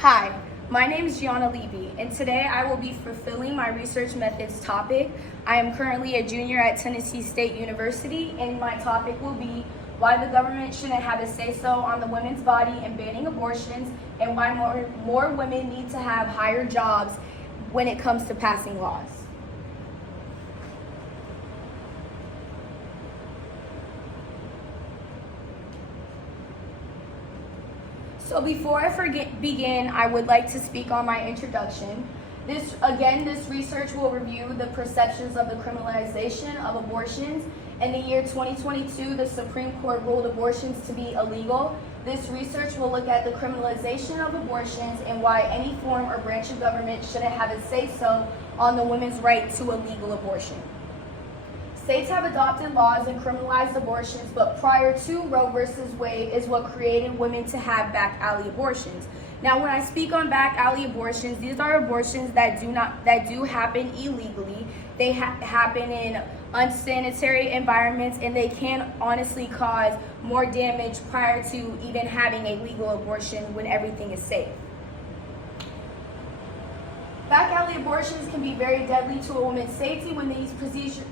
Hi, my name is Gianna Levy, and today I will be fulfilling my research methods topic. I am currently a junior at Tennessee State University, and my topic will be why the government shouldn't have a say-so on the women's body and banning abortions, and why more women need to have higher jobs when it comes to passing laws. So before I begin, I would like to speak on my introduction. This research will review the perceptions of the criminalization of abortions. In the year 2022, the Supreme Court ruled abortions to be illegal. This research will look at the criminalization of abortions and why any form or branch of government shouldn't have a say-so on the women's right to a legal abortion. States have adopted laws and criminalized abortions, but prior to Roe versus Wade is what created women to have back alley abortions. Now, when I speak on back alley abortions, these are abortions that do happen illegally. They happen in unsanitary environments, and they can honestly cause more damage prior to even having a legal abortion when everything is safe. Back alley abortions can be very deadly to a woman's safety when these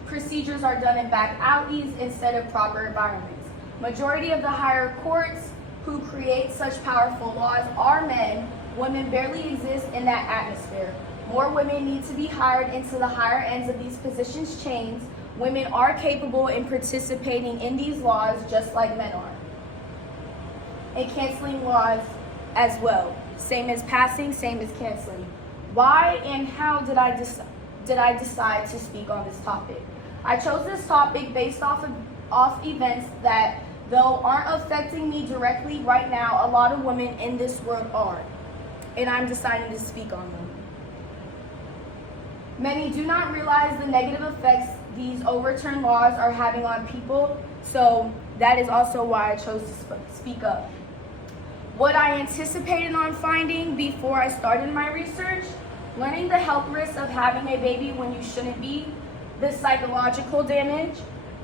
procedures are done in back alleys instead of proper environments. Majority of the higher courts who create such powerful laws are men. Women barely exist in that atmosphere. More women need to be hired into the higher ends of these positions chains. Women are capable in participating in these laws just like men are. And canceling laws as well. Same as passing, same as canceling. Why and how did I decide to speak on this topic? I chose this topic based off events that, though aren't affecting me directly right now, a lot of women in this world are, and I'm deciding to speak on them. Many do not realize the negative effects these overturned laws are having on people, so that is also why I chose to speak up. What I anticipated on finding before I started my research: learning the health risks of having a baby when you shouldn't be, the psychological damage,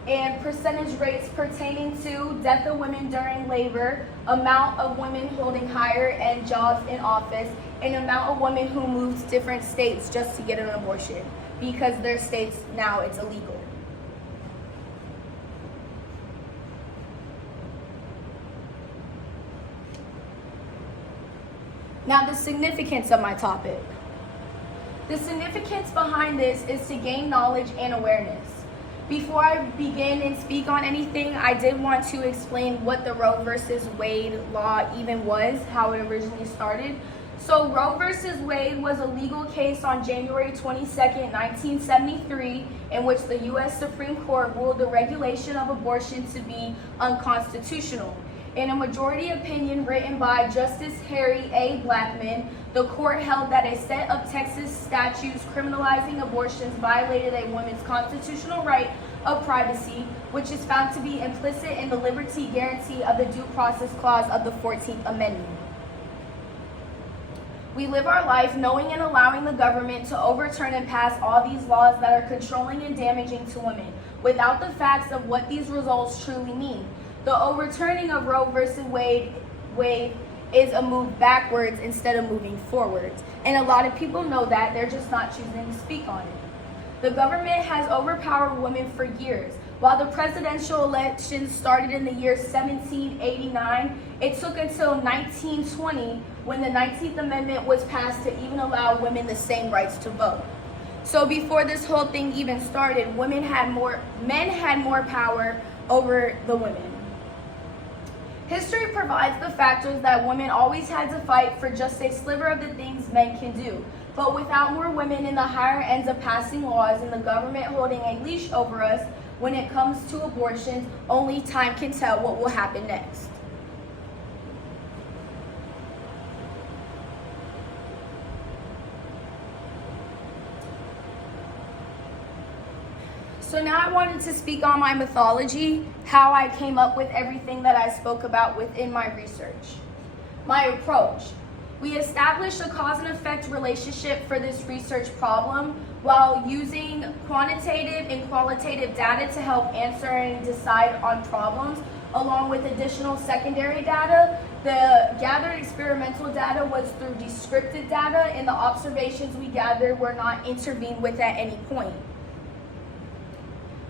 and percentage rates pertaining to death of women during labor, amount of women holding higher end jobs in office, and amount of women who move to different states just to get an abortion because their states now it's illegal. Now, the significance of my topic. The significance behind this is to gain knowledge and awareness. Before I begin and speak on anything, I did want to explain what the Roe versus Wade law even was, how it originally started. So Roe versus Wade was a legal case on January 22nd, 1973, in which the U.S. Supreme Court ruled the regulation of abortion to be unconstitutional. In a majority opinion written by Justice Harry A. Blackmun, the court held that a set of Texas statutes criminalizing abortions violated a woman's constitutional right of privacy, which is found to be implicit in the liberty guarantee of the Due Process Clause of the 14th Amendment. We live our life knowing and allowing the government to overturn and pass all these laws that are controlling and damaging to women, without the facts of what these results truly mean. The overturning of Roe versus Wade is a move backwards instead of moving forwards. And a lot of people know that, they're just not choosing to speak on it. The government has overpowered women for years. While the presidential election started in the year 1789, it took until 1920 when the 19th Amendment was passed to even allow women the same rights to vote. So before this whole thing even started, men had more power over the women. History provides the factors that women always had to fight for just a sliver of the things men can do. But without more women in the higher ends of passing laws and the government holding a leash over us when it comes to abortions, only time can tell what will happen next. So now I wanted to speak on my methodology, how I came up with everything that I spoke about within my research. My approach. We established a cause and effect relationship for this research problem while using quantitative and qualitative data to help answer and decide on problems. along with additional secondary data. The gathered experimental data was through descriptive data, and the observations we gathered were not intervened with at any point.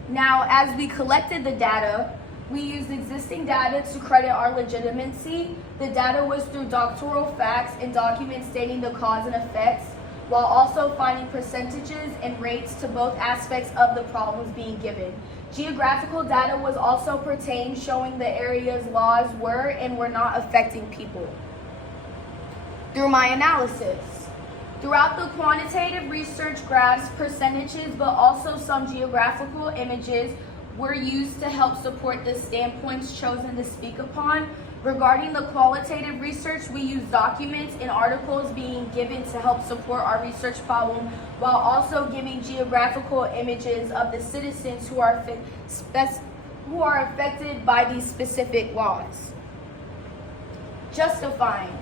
Now, as we collected the data, we used existing data to credit our legitimacy. The data was through doctoral facts and documents stating the cause and effects, while also finding percentages and rates to both aspects of the problems being given. Geographical data was also pertained, showing the areas laws were and were not affecting people. Through my analysis, throughout the quantitative research, graphs, percentages, but also some geographical images were used to help support the standpoints chosen to speak upon. Regarding the qualitative research, we use documents and articles being given to help support our research problem, while also giving geographical images of the citizens who are affected by these specific laws. Justifying.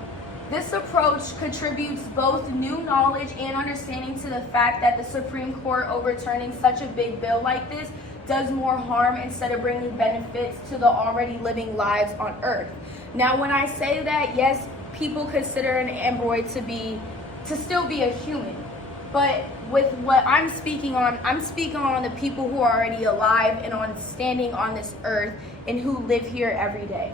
This approach contributes both new knowledge and understanding to the fact that the Supreme Court overturning such a big bill like this does more harm instead of bringing benefits to the already living lives on Earth. Now, when I say that, yes, people consider an android to still be a human, but with what I'm speaking on the people who are already alive and on standing on this earth and who live here every day.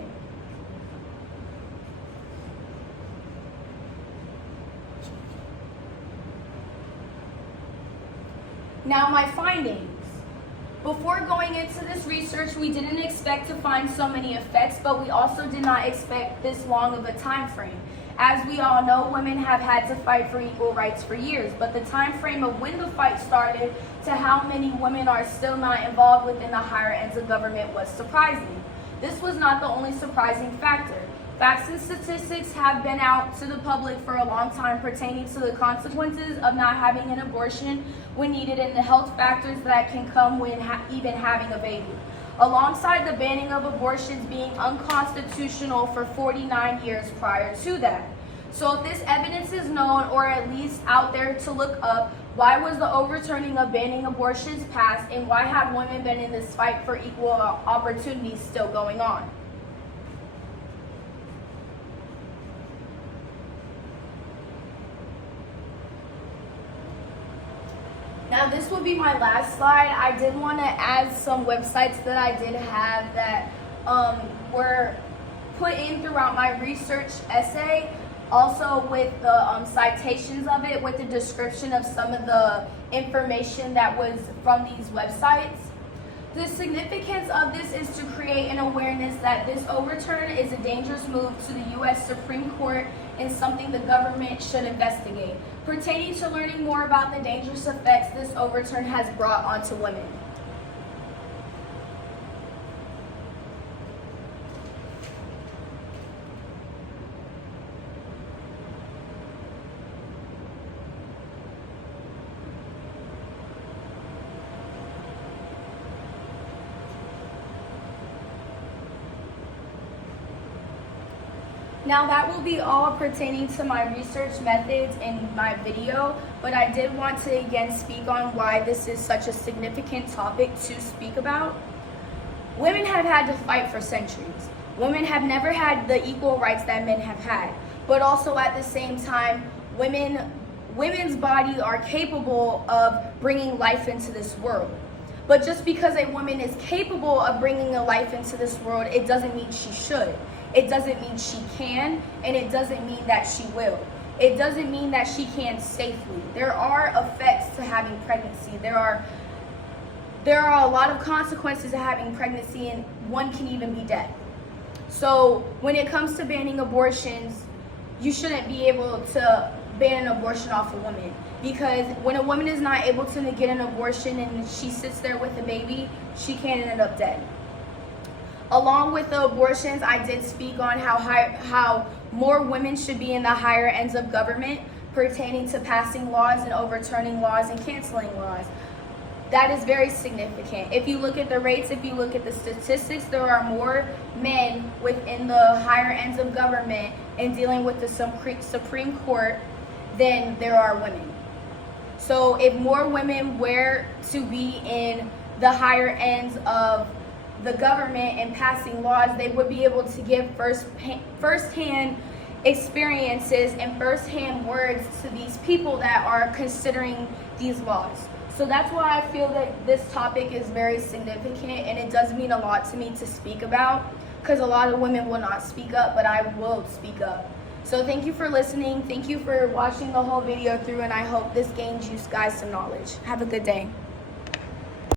Now, my findings. Before going into this research, we didn't expect to find so many effects, but we also did not expect this long of a time frame. As we all know, women have had to fight for equal rights for years, but the time frame of when the fight started to how many women are still not involved within the higher ends of government was surprising. This was not the only surprising factor. Facts and statistics have been out to the public for a long time pertaining to the consequences of not having an abortion when needed and the health factors that can come when even having a baby. Alongside the banning of abortions being unconstitutional for 49 years prior to that. So if this evidence is known or at least out there to look up, why was the overturning of banning abortions passed, and why have women been in this fight for equal opportunities still going on? Now, this will be my last slide. I did want to add some websites that I did have that were put in throughout my research essay, also with the citations of it, with the description of some of the information that was from these websites. The significance of this is to create an awareness that this overturn is a dangerous move to the U.S. Supreme Court and something the government should investigate, pertaining to learning more about the dangerous effects this overturn has brought onto women. Now, that will be all pertaining to my research methods in my video, but I did want to again speak on why this is such a significant topic to speak about. Women have had to fight for centuries. Women have never had the equal rights that men have had, but also at the same time, women's bodies are capable of bringing life into this world. But just because a woman is capable of bringing a life into this world, it doesn't mean she should. It doesn't mean she can, and it doesn't mean that she will. It doesn't mean that she can safely. There are effects to having pregnancy. There are a lot of consequences to having pregnancy, and one can even be death. So when it comes to banning abortions, you shouldn't be able to ban an abortion off a woman, because when a woman is not able to get an abortion and she sits there with a baby, she can end up dead. Along with the abortions, I did speak on how more women should be in the higher ends of government pertaining to passing laws and overturning laws and canceling laws. That is very significant. If you look at the rates, if you look at the statistics, there are more men within the higher ends of government and dealing with the Supreme Court than there are women. So if more women were to be in the higher ends of the government in passing laws, they would be able to give firsthand experiences and firsthand words to these people that are considering these laws. So that's why I feel that this topic is very significant, and it does mean a lot to me to speak about, because a lot of women will not speak up, but I will speak up. So thank you for listening. Thank you for watching the whole video through, and I hope this gains you guys some knowledge. Have a good day.